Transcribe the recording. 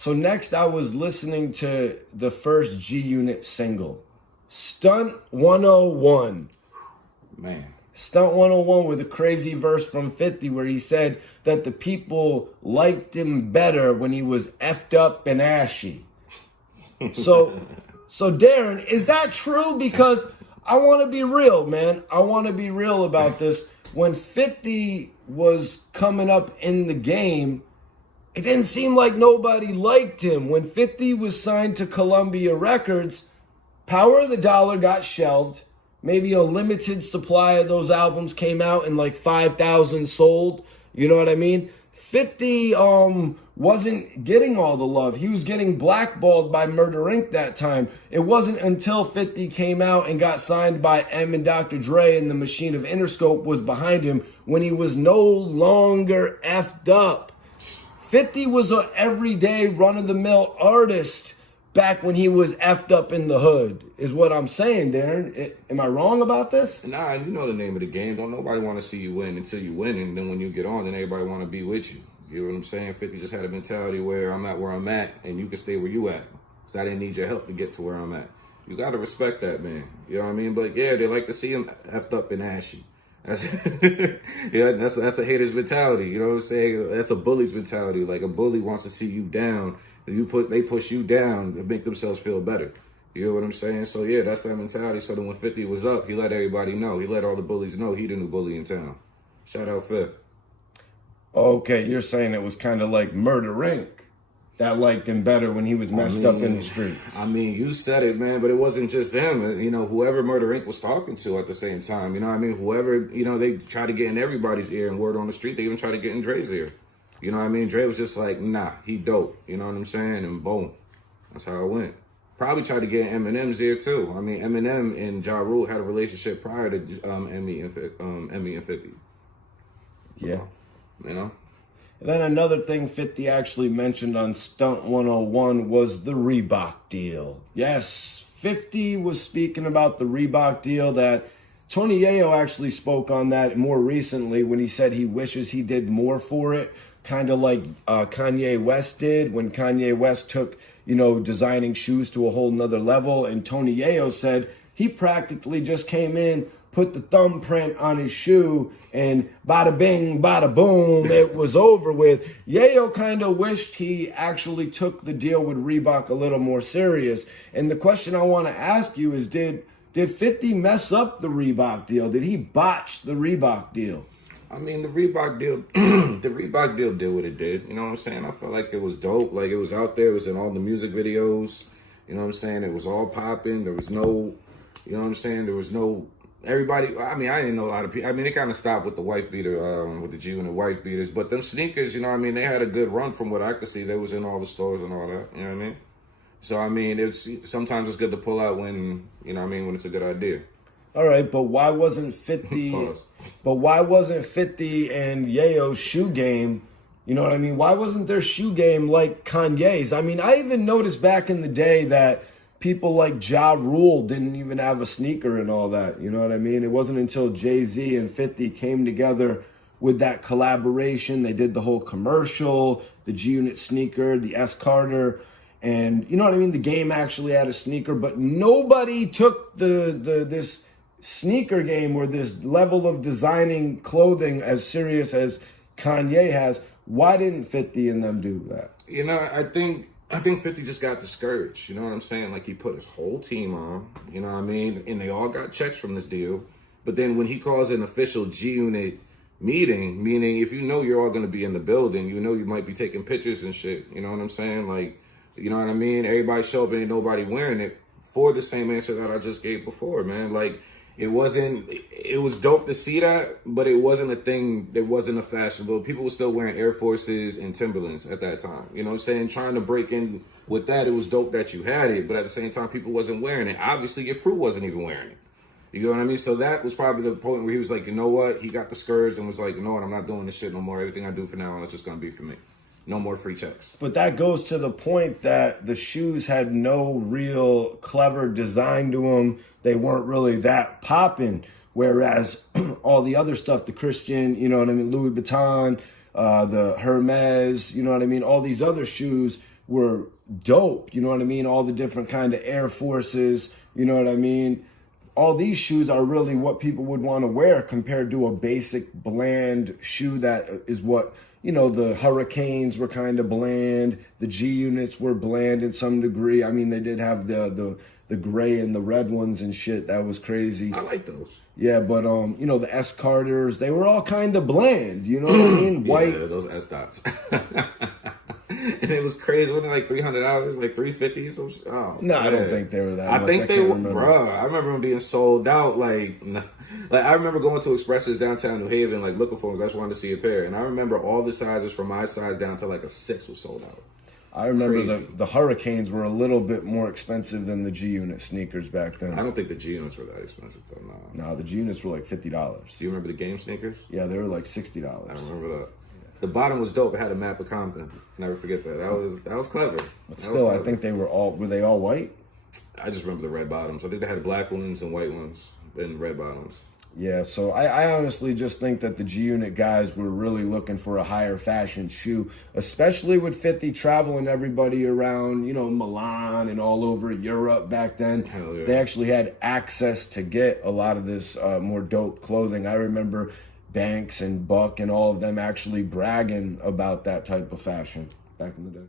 So next I was listening to the first GUnit single, Stunt 101. Man. Stunt 101 with a crazy verse from 50 where he said that the people liked him better when he was effed up and ashy. So Darren, is that true? Because I want to be real, man. I want to be real about this. When 50 was coming up in the game, it didn't seem like nobody liked him. When 50 was signed to Columbia Records, Power of the Dollar got shelved. Maybe a limited supply of those albums came out and like 5,000 sold. You know what I mean? 50 wasn't getting all the love. He was getting blackballed by Murder Inc. that time. It wasn't until 50 came out and got signed by M and Dr. Dre and the Machine of Interscope was behind him when he was no longer effed up. 50 was an everyday run-of-the-mill artist back when he was effed up in the hood, is what I'm saying, Darren. Am I wrong about this? Nah, you know the name of the game. Don't nobody want to see you win until you win, and then when you get on, then everybody want to be with you. You know what I'm saying? 50 just had a mentality where I'm at where I'm at, and you can stay where you at. So I didn't need your help to get to where I'm at. You got to respect that, man. You know what I mean? But yeah, they like to see him effed up and ashy. That's yeah, that's a hater's mentality. You know what I'm saying? That's a bully's mentality. Like a bully wants to see you down. They push you down to make themselves feel better. You know what I'm saying? So yeah, that's that mentality. So then when 50 was up, he let everybody know. He let all the bullies know he the new bully in town. Shout out Fifth. Okay, you're saying it was kind of like Murder Inc. that liked him better when he was messed up in the streets. I mean, you said it, man, but it wasn't just him. You know, whoever Murder Inc. was talking to at the same time. You know what I mean? Whoever, you know, they try to get in everybody's ear and word on the street. They even try to get in Dre's ear. You know what I mean? Dre was just like, nah, he dope. You know what I'm saying? And boom. That's how it went. Probably tried to get in Eminem's ear, too. I mean, Eminem and Ja Rule had a relationship prior to Emmy and 50. So, yeah. You know? And then another thing 50 actually mentioned on Stunt 101 was the Reebok deal. Yes, 50 was speaking about the Reebok deal that Tony Yayo actually spoke on that more recently when he said he wishes he did more for it, kind of like Kanye West did when Kanye West took, you know, designing shoes to a whole nother level. And Tony Yayo said he practically just came in, put the thumbprint on his shoe, and bada bing, bada boom, it was over with. Yayo kind of wished he actually took the deal with Reebok a little more serious. And the question I want to ask you is, did 50 mess up the Reebok deal? Did he botch the Reebok deal? I mean, the Reebok deal, the Reebok deal did what it did. You know what I'm saying? I felt like it was dope. Like, it was out there. It was in all the music videos. You know what I'm saying? It was all popping. There was no, you know what I'm saying? There was no, everybody, I mean, I didn't know a lot of people. I mean, it kind of stopped with the wife beater, with the GUnit wife beaters. But them sneakers, you know what I mean? They had a good run from what I could see. They was in all the stores and all that. You know what I mean? So, I mean, sometimes it's good to pull out when, you know what I mean, when it's a good idea. All right, but why wasn't 50 but why wasn't 50 and Yayo's shoe game, you know what I mean? Why wasn't their shoe game like Kanye's? I mean, I even noticed back in the day that people like Ja Rule didn't even have a sneaker and all that, you know what I mean? It wasn't until Jay-Z and 50 came together with that collaboration. They did the whole commercial, the GUnit sneaker, the S Carter, and you know what I mean? The game actually had a sneaker, but nobody took this sneaker game or this level of designing clothing as serious as Kanye has. Why didn't 50 and them do that? You know, I think 50 just got discouraged. You know what I'm saying? Like, he put his whole team on, you know what I mean? And they all got checks from this deal. But then when he calls an official GUnit meeting, meaning if you know you're all going to be in the building, you know you might be taking pictures and shit. You know what I'm saying? Like, you know what I mean? Everybody show up and ain't nobody wearing it for the same answer that I just gave before, man. Like, it was dope to see that, but it wasn't a thing. It wasn't a fashionable. People were still wearing Air Forces and Timberlands at that time. You know what I'm saying? Trying to break in with that, it was dope that you had it, but at the same time, people wasn't wearing it. Obviously, your crew wasn't even wearing it. You know what I mean? So that was probably the point where he was like, you know what? He got discouraged and was like, you know what? I'm not doing this shit no more. Everything I do for now on is just going to be for me. No more free checks. But that goes to the point that the shoes had no real clever design to them. They weren't really that popping. Whereas all the other stuff, the Christian, you know what I mean, Louis Vuitton, the Hermes, you know what I mean, all these other shoes were dope. You know what I mean? All the different kind of Air Forces. You know what I mean? All these shoes are really what people would want to wear compared to a basic bland shoe that is what, you know, the Hurricanes were kind of bland. The GUnits were bland in some degree. I mean, they did have the gray and the red ones and shit. That was crazy. I like those. Yeah, but you know, the S Carters, they were all kind of bland. You know what I mean? White. Yeah, those S dots. And it was crazy. Wasn't it like $300, like $350? Oh, No, I don't think they were that much. I think they were, remember. bruh. I remember them being sold out. Like I remember going to Expresses downtown New Haven, like looking for them. I just wanted to see a pair. And I remember all the sizes from my size down to like a 6 was sold out. I remember Crazy. the Hurricanes were a little bit more expensive than the GUnit sneakers back then. I don't think the GUnits were that expensive though. Nah. No, the GUnits were like $50. Do you remember the game sneakers? Yeah, they were like $60. I remember that. The bottom was dope. It had a map of Compton. Never forget that. That was clever. But still, I think they were all white? I just remember the red bottoms. I think they had black ones and white ones and red bottoms. Yeah, so I honestly just think that the GUnit guys were really looking for a higher fashion shoe, especially with 50 traveling everybody around, you know, Milan and all over Europe back then. Hell yeah. They actually had access to get a lot of this more dope clothing. I remember Banks and Buck and all of them actually bragging about that type of fashion back in the day.